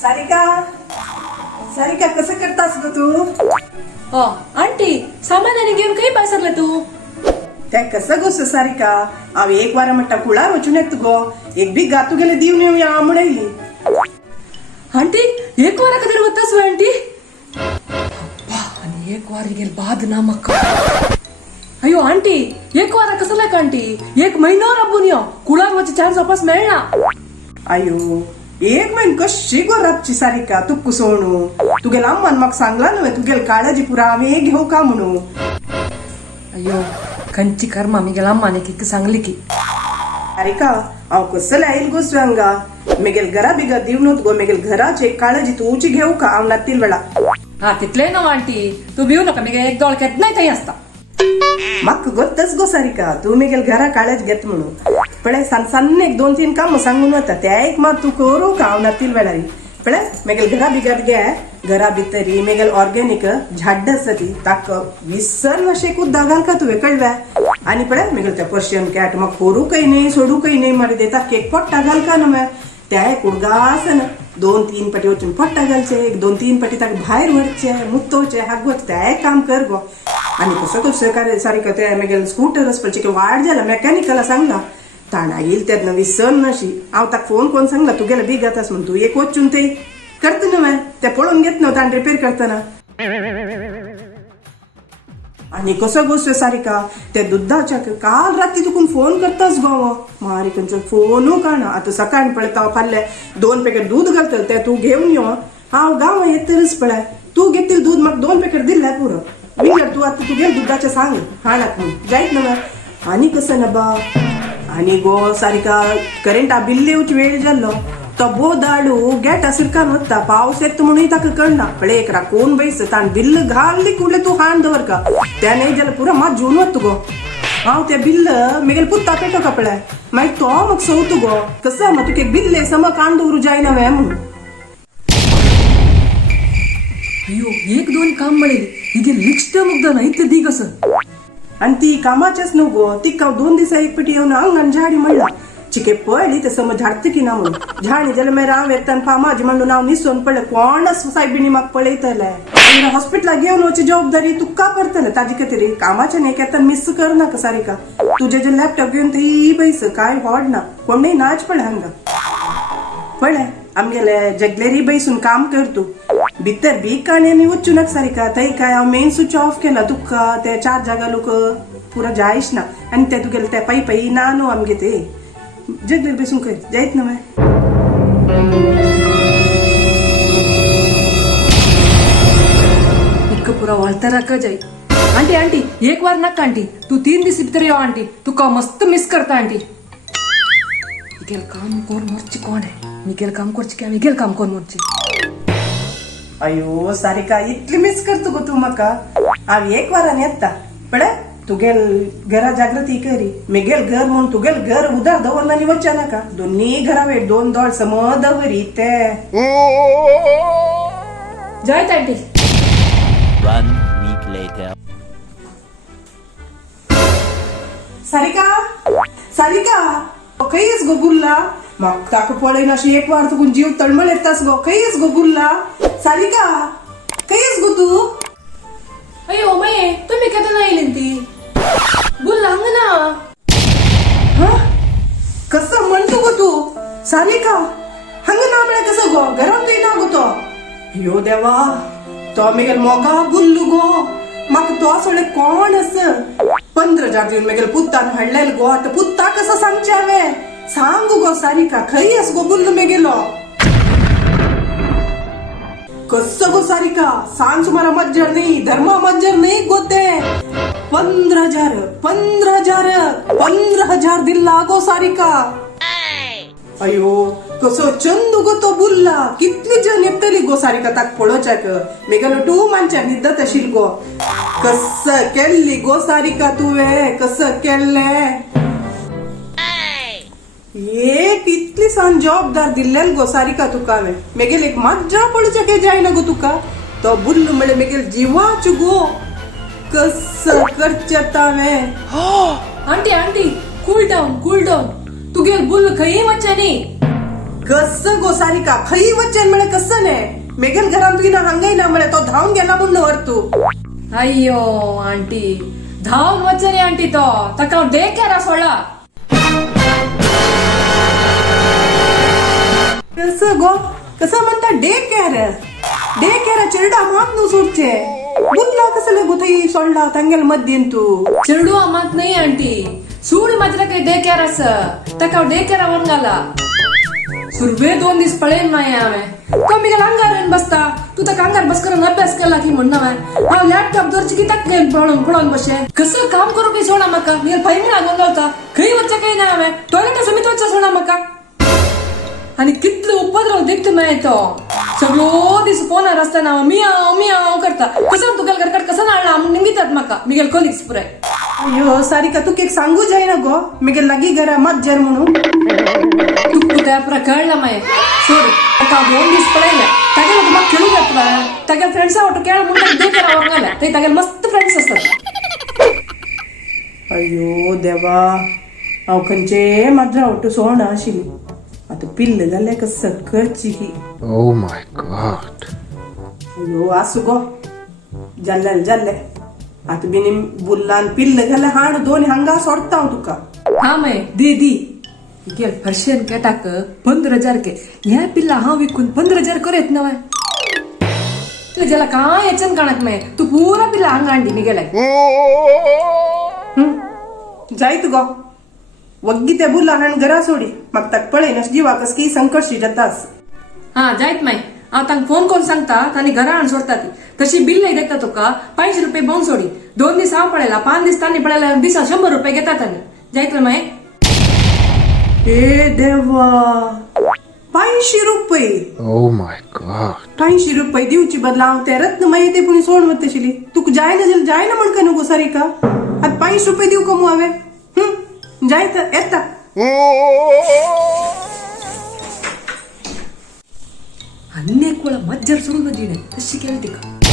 सारिका सारिका कसं करतास ग तू? हो आंटी सामान्याने घेऊन काही पासरलं तू त्या कसं गोस सारिका हांव एक वारा म्हणटा कुळार वचून येत गो एक बी गातू गेले दिवन येवया म्हणयली. आंटी एक वारा कधी वतास वे आंटी आणि एक वारी गेल बाद ना मक्का अयो आंटी एक वारा कसं लायक आंटी एक महिन्यावर राबून यो कुळार वचे चान्स वापस मेळना. अयो एक महिन कशी गो राबची सारिका तू कुसवणू तुगेल अम्मान म्हाका सांगला न्हय तुगेल काळजी पुरा हांवें घेऊ का म्हणू. अयो खंची कर्मा मी गेला अम्माने की सांगली की सारिका हांव कसं लायल गो स्वांगा मेगेल घरा बिगर दिवनूत गो मेगेल घराची काळजी तूची घेऊ का हांव नातील वेळा. हा तितले न्हू आंटी तू भिवू नका मी एक दोळ केत नाही थंय आसता. म्हाका गोत्तच गो सारिका तू मेगेल घरा काळज घेत म्हणून पळय सान एक 2-3 काम सांगून वता त्या एक मात तू करू का हांव नातील वेळारी पळय मेगेल घरा बिगर घे घरा भितरी मेगेल ऑर्गेनिक झाड्ड आसा ती ताक विसर नशेकूच दागाल का तुवें कळव्या आनी पळय मेगेल त्या पर्शियन कॅट म्हाका फोरूकय न्हय सोडूकय न्हय मारी देता केक पोट्टा घाल का न्हय त्या एक उडगास 2-3 पाटी वचून पोट्टा घालचे 2-3 पाटी ताका भायर व्हरचे मुतोवचे हागवचे त्या एक काम कर गो. आणि कसं कसं सारिका ते मेगेल स्कूटर असपाची वाड जाला मेकॅनिकला सांगला ताणा येईल त्यातनं विसर नशी हांव ताका फोन कोण सांगला तू गेला बी गातास म्हण तू एक वचून ते करता न्हय ते पळोवन घेत न्हय ताण रिपेर करतना. आणि कसं गोष्ट सारिका ते दुधाच्या काल रात्री तुकून फोन करतास गो मारी खंयचो फोनू काणा आता सकाळी पळयता फाल्यां 2 पॅकेट दूध घालतले ते तू घेवन यो हांव गांव येतरच पळय तू घेतील दूध म्हाका 2 पॅकेट दिल्ले पुरो विंगर तू आता तुगे दुधाचे सांग हाडाक म्हणून जायत न्हय. आनी कसं ना बा आनी गो सारिका करंट बिल्ल येवची वेळ जाल्लो तो बो दाडू गेटा सिरकान वता पावस येता म्हणून ताका कळना पळय एक राखून बैस ताण बिल्ल घाल्ली कुडले तू हाण दवर का त्या नाही जाल्यार पुरो मात जेवन वता गो. हांव ते बिल्ल मेगेल पुत्ता पेटो का पळय मागीर तो म्हाका सवता गो कसं मा तुगे बिल्ले सम काण दवरू जायना वे म्हणून. अयो 1-2 काम मिळेल हिगे लिस्ट मुग्ध ना इतकं दी कसं आणि ती कामाचेच न्हू गो ती 2 दिसा एक पेटी येवन अंगण झाडी म्हणला चिके पळली ते समज झाडता की ना म्हणून झाडी जाल्यार मागीर हांव येताना फामाजी म्हणून हांव निसोन पळय कोण सायबिणी म्हाका पळयतले हॉस्पिटलाक घेवन वची जबाबदारी तुका करतले ताजे खातीर कामाचे न्ही येताना मिस करनाका सारिका तुजे जे लॅपटॉप घेवन ते बैस काय व्हड ना कोणय नाच पळय हांगा पळय आमगेले जगलेरी बैसून काम कर तू भितर बी काणयांनी वचूं नाका सारिका थंय काय हांव मेन स्विच ऑफ केला तुका ते 4 जागा लोक पुरो जायच ना आनी ते तुगेले ते पै ना न्हू आमगे ते जगलेर बसून कर जायत ना माय. इतकं पुरा वळतरा का जाई आंटी आंटी एक वार नाका आंटी तू 3 दीस भितर यो आंटी तुका मस्त मिस करता आंटी. गेल काम कोण मोरची कोण आहे मी गेल काम करची की आम्ही गेल काम कोण मोरची. अयो सारिका इतली मिस करतो गो तू म्हाका हांव एक वारान येता पळय तुगेल घरा जागृती करी मेगेल घर म्हणून तुगेल घर उदार दवरना आनी वचना नाका दोन्ही घरा वेळ 2 दोळ सम दवरी ते जायत aunty. 1 week later. Sarika Sarika खंयच गो गुल्ला म्हाका ताका पळयन अशी एक वार तुकून जीव तळमळ येतास गो खंयच गो गुल्ला सारिका खंयच गो तू. अयो मये तुम्ही केन्ना आयली ती बुल्ला हांगा ना कसं म्हणतो गो तू सारिका हांगा ना म्हळ्यार कसं गो घरांत ना गो तो यो देवा तो मेगेल मोगा बुल्लू गो म्हाका तो सोडे कोण आस 15 जार दिवन मेगेल पुत्तान हाडलेलो गो आतां पुत्ता कसं सांगचे हांवें सांग गो सारिका खंय आस गो बुल्लू मेगेलो. कसं गो सारिका सांग सुमारा मज्जर नाही धर्मा मज्जर नाही गोते 15,000 दिल्ला गो सारिका. अयो कसो चंदू गो तो बुल्ला कितली जन येतली गो सारिका ताक पळोवच्याक मेगेलो टू मानच्या निद्दत आशिल गो कसं केल्ली गो सारिका तुवें कसं केल्लें एक इतली सान जबाबदार दिल्लेल गो सारिका तुका हांवें मेगेल एक मज्जा पळोवचें जायना गो तुका तो बुल्लू म्हळ्यार मेगेल जिवाच्यो गो कसं करचें हांवें. आंटी आंटी कूल डाऊन तुगेल बुल्ल खंय वच्चे न्ही कसं गो गो सारिका खई वचन म्हळे कसं ने मेघल घरात तुझी ना हांगाय ना म्हळे तो धावून गेला म्हणून वरतू अय्यो आंटी धावून वचने आंटी तो तका डे केरा सोडला कसं गो कसं म्हणता डे केअर चिरडा मात नु सोडचे बुतला कसं गुथई सोडला तांगेल मध्येन तू चिरडू अमात नाही आंटी सूड मात्र काही डे केअर अस तका डे केरा वरगाला सुरवे 2 दिस पळेन नाही हांवें कमी गेला अंगार बसता तू तर अंगार बस करून अभ्यास केला की म्हणणं हांव लॅपटॉप दरची कित्याक घेवन पळोवन बसे कसं काम करू काही सोडा म्हाका मी फायमीन लागून गावता खंय वचचें काही ना हांवें टॉयलेटा समीत वचचें सोडा म्हाका आणि कितलो उपद्रव देखता माय तो सगळो दीस फोनार आसतना मियाव करता कसं तुगेल घरकाट कसं नाळला म्हणून निंगितात म्हाका मिगेल कॉलिग्स पुराय अयो सारिका तू केक सांगू जायना गो मेगे लागी घरा मत जर म्हणून तू त्या पुरा कळला माय सोड ताका 2 दिस पळयले तागेल तुका खेळू जाता तागेल फ्रेंड्सा वाटो खेळ म्हणून दे करा वरगाला ते तागेल मस्त फ्रेंड्स असतात अयो देवा हांव खंयचे माझ्या वाटो सोडा आशिल्ली आता पिल्ल जाल्या कसं करची ही Oh my god. अयो आसू गो जाल्ले आता बिनी बुल्लान पिल्ल जाल्या हाण 2 हांगा सोडता हांव तुका हा माय दी गेल फर्शियन केटाक 15,000 के ह्या पिल्ला हांव विकून 15,000 करेत नव्हे ज्याला काय याच्यान काणक माय तू पुरा पिल्ला हांगा हांडी मी गेलाय जायत गो वग्गी ते बुल्ला हाण घरा सोडी म्हाका ताका पळयनच जिवाकस की संकटशी जातास हा जायत माय हांव तांकां फोन करून सांगता तांणी घरा हाड सोडता ती तशी बिल देता तुका 500 रुपये बोंग सोडी 2 दीस हांव पळयला 5 दीस तांणी पळयला दिसा 100 रुपये घेता तांणी जायत माय ए देवा 500 रुपये Oh my god. 500 रुपये दिवची बदला हांव ते रत्न मागीर ते पुणी सोड वता आशिल्ली तुका जायना म्हणका न्हू गो सारिका आतां 500 रुपये दिवं कमू हांवें जायत येता अन्य एक वेळा मज्जर सोडून दिणे तशी केली तिका